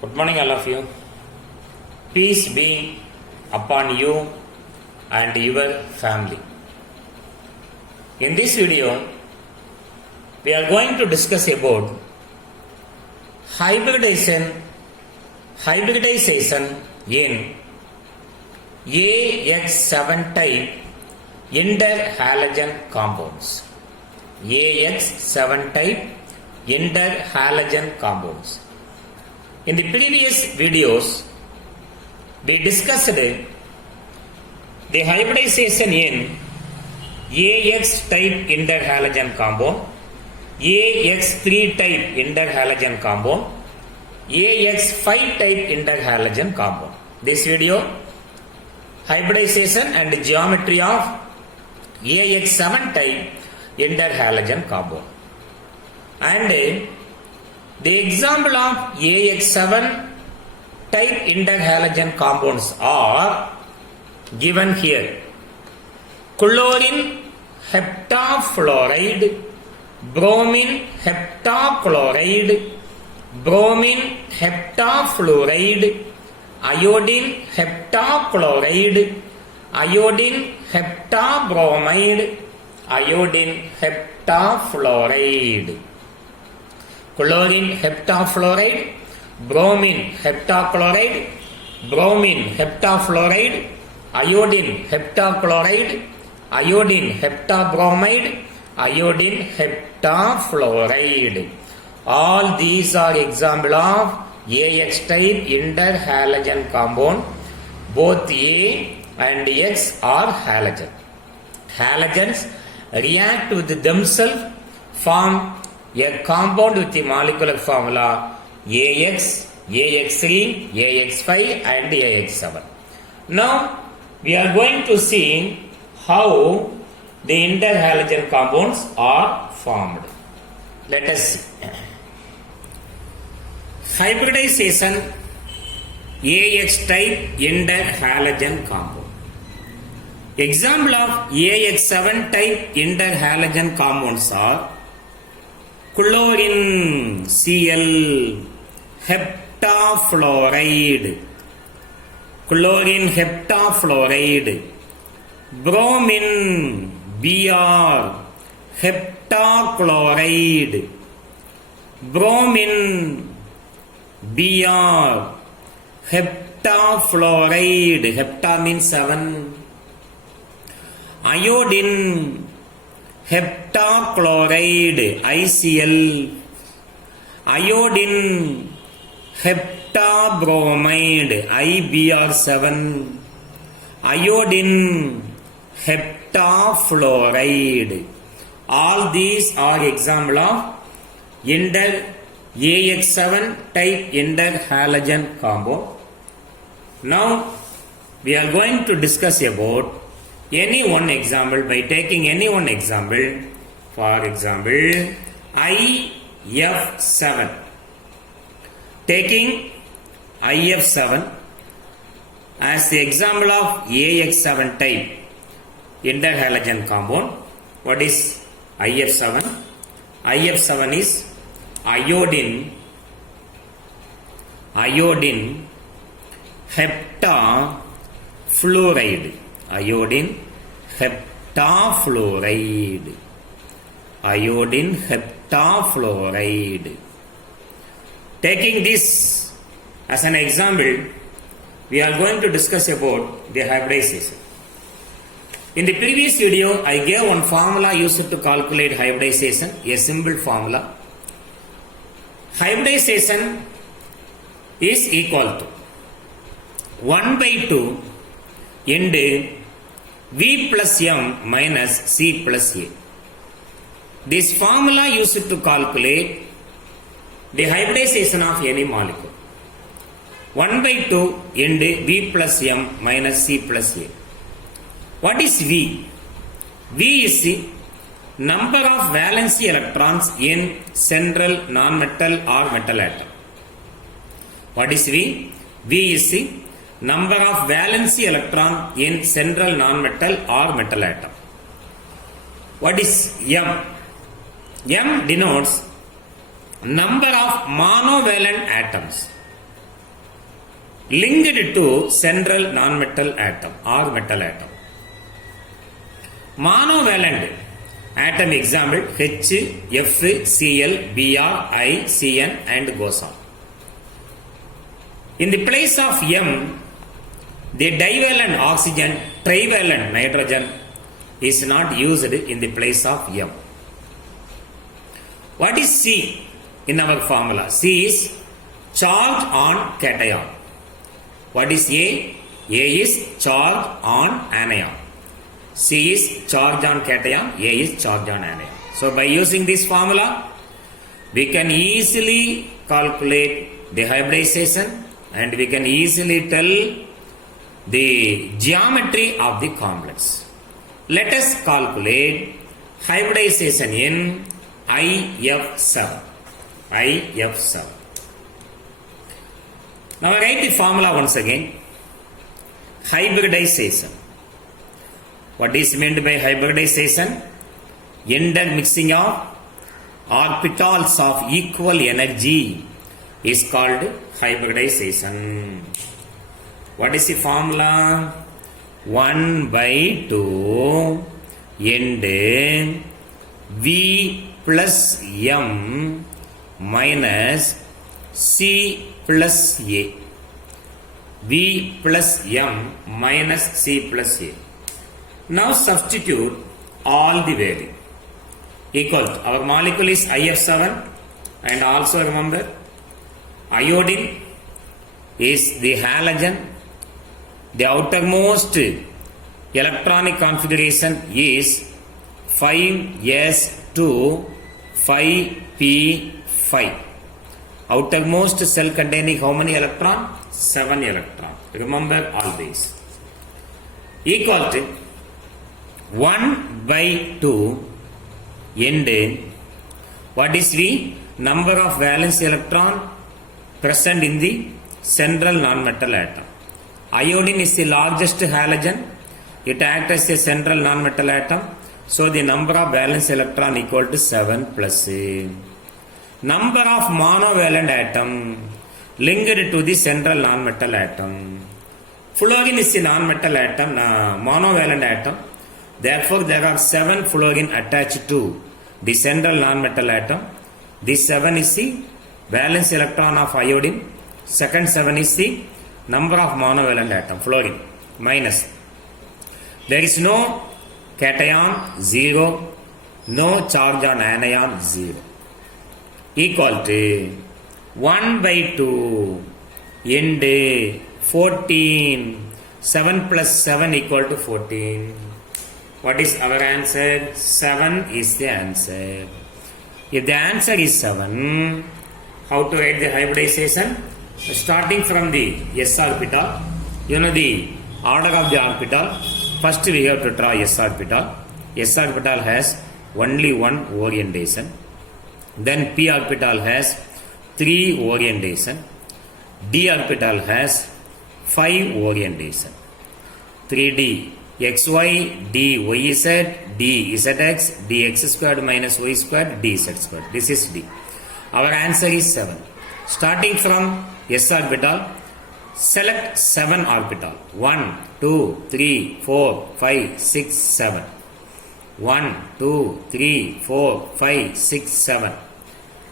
Good morning, all of you. Peace be upon you and your family. In this video, we are going to discuss about hybridization in AX7 type interhalogen compounds. AX7 type interhalogen compounds. In the previous videos, we discussed the hybridization in AX type interhalogen compound, AX3 type interhalogen compound, AX5 type interhalogen compound. This video, hybridization and geometry of AX7 type interhalogen compound. And the example of AX7 type interhalogen compounds are given here. Chlorine heptafluoride, bromine heptachloride, bromine heptafluoride, iodine heptachloride, iodine heptabromide, iodine heptafluoride. Chlorine heptafluoride, bromine heptachloride, bromine heptafluoride, iodine heptachloride, iodine heptabromide, iodine heptafluoride. All these are example of AX type interhalogen compound. Both A and X are halogen. Halogens react with themselves, form a compound with the molecular formula AX, AX3, AX5 and AX7. Now we are going to see how the interhalogen compounds are formed. Let us see. Hybridization AX type interhalogen compound. Example of AX7 type interhalogen compounds are chlorine Cl, heptafluoride, chlorine heptafluoride, bromine Br, heptachloride, bromine Br, heptafluoride, hepta means 7, iodine heptachloride ICl, iodine heptabromide IBr7, iodine heptafluoride. All these are example of AX7 type interhalogen compound. Now we are going to discuss about any one example by taking any one example. For example, IF7. Taking IF7 as the example of AX7 type interhalogen compound. What is IF7? IF7 is iodine heptafluoride, iodine heptafluoride, iodine heptafluoride. Taking this as an example, we are going to discuss about the hybridization. In the previous video, I gave one formula used to calculate hybridization, a simple formula. Hybridization is equal to 1 by 2 into V plus M minus C plus A. This formula used to calculate the hybridization of any molecule. 1 by 2 into V plus M minus C plus A. What is V? V is the number of valency electrons in central non-metal or metal atom. What is V? V is the number of valency electron in central non-metal or metal atom. What is M? M denotes number of monovalent atoms. linked to central non-metal atom or metal atom. Monovalent atom example H, F, Cl, Br, I, Cn and goes on. In the place of M, the divalent oxygen, trivalent nitrogen is not used in the place of M. What is C in our formula? C is charge on cation. What is A? A is charge on anion. C is charge on cation, A is charge on anion. So by using this formula, we can easily calculate the hybridization and we can easily tell the geometry of the complex. Let us calculate hybridization in IF7. IF7. Now I write the formula once again. Hybridization. What is meant by hybridization? Intermixing of orbitals of equal energy is called hybridization. What is the formula? 1 by 2 end V plus M minus C plus A. V plus M minus C plus A. Now substitute all the value. Equal to our molecule is IF7 and also remember iodine is the halogen. The outermost electronic configuration is 5s2 5p5. Outermost cell containing how many electron? 7 electron. Remember always. Equal to 1 by 2 end. What is the number of valence electron present in the central non-metal atom? Iodine is the largest halogen. It acts as a central non-metal atom. So the number of valence electron equal to 7 plus A. Number of monovalent atom linked to the central non-metal atom. Fluorine is the non-metal atom, monovalent atom. Therefore, there are 7 fluorine attached to the central non-metal atom. This 7 is the valence electron of iodine. Second 7 is the number of monovalent atom, fluorine, minus. There is no cation, 0. No charge on anion, 0. Equal to 1 by 2 end 14. 7 plus 7 equal to 14. What is our answer? 7 is the answer. If the answer is 7, how to write the hybridization? Starting from the s orbital, you know the order of the orbital. First we have to draw s orbital. S orbital has only one orientation. Then p orbital has 3 orientation. D orbital has 5 orientation. 3D xy, d yz, d zx, dx squared minus y squared, dz squared. This is D. Our answer is 7. Starting from s orbital, select 7 orbital. 1, 2, 3, 4, 5, 6, 7. 1, 2, 3, 4, 5, 6, 7.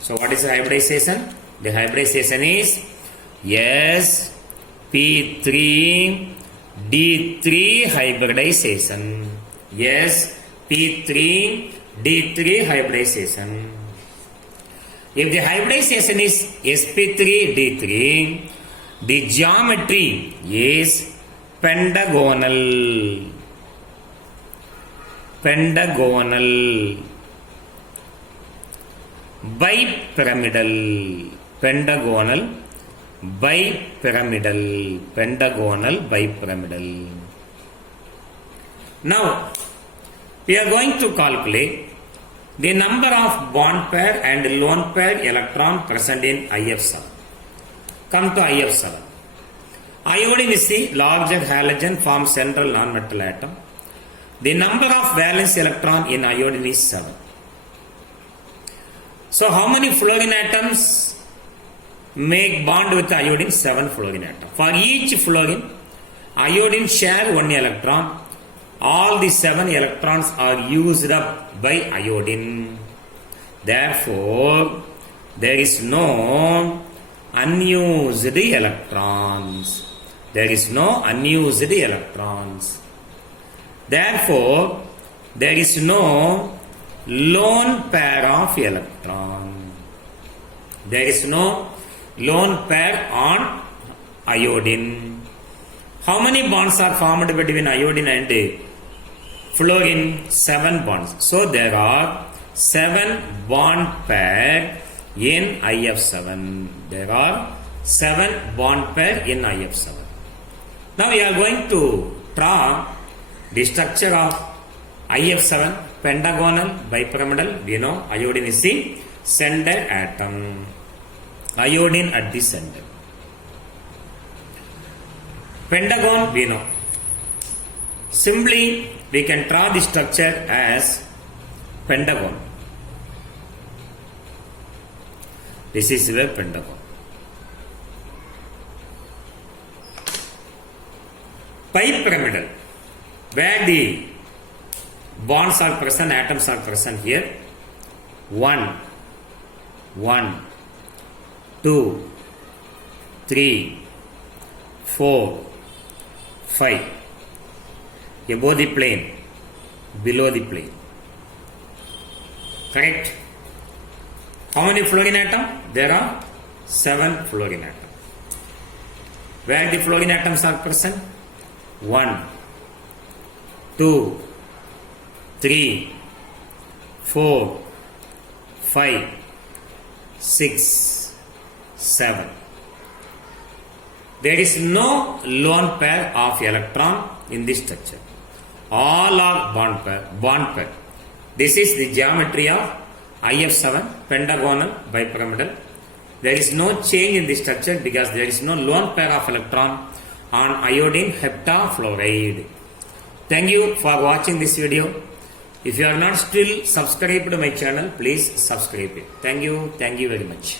So what is the hybridization? The hybridization is sp3 d3 hybridization. sp3 d3 hybridization. If the hybridization is sp3d3, the geometry is pentagonal. Pentagonal. Bipyramidal. Pentagonal. Bipyramidal. Pentagonal. Bipyramidal. Now, we are going to calculate the number of bond pair and lone pair electron present in IF7. Come to IF7. Iodine is the larger halogen forms central non-metal atom. The number of valence electron in iodine is 7. So how many fluorine atoms make bond with iodine 7 fluorine atom. For each fluorine, iodine share 1 electron. All the 7 electrons are used up by iodine. Therefore, there is no unused electrons. There is no unused electrons. Therefore, there is no lone pair of electron. There is no lone pair on iodine. How many bonds are formed between iodine and fluorine? 7 bonds. So there are 7 bond pair in IF7. There are 7 bond pair in IF7. Now we are going to draw the structure of IF7, pentagonal bipyramidal. We know iodine is the center atom. Iodine at the center. Pentagon we know. Simply we can draw the structure as pentagon. This is the pentagon. Bipyramidal, where the bonds are present, atoms are present here. 1, 2, 3, 4, 5. Above the plane, below the plane. Correct? How many fluorine atoms? There are 7 fluorine atoms. Where the fluorine atoms are present? 1, 2, 3, 4, 5, 6, 7. There is no lone pair of electron in this structure. All are bond pair. This is the geometry of IF7, pentagonal bipyramidal. There is no change in the structure because there is no lone pair of electron on iodine heptafluoride. Thank you for watching this video. If you are not still subscribed to my channel, please subscribe it. Thank you very much.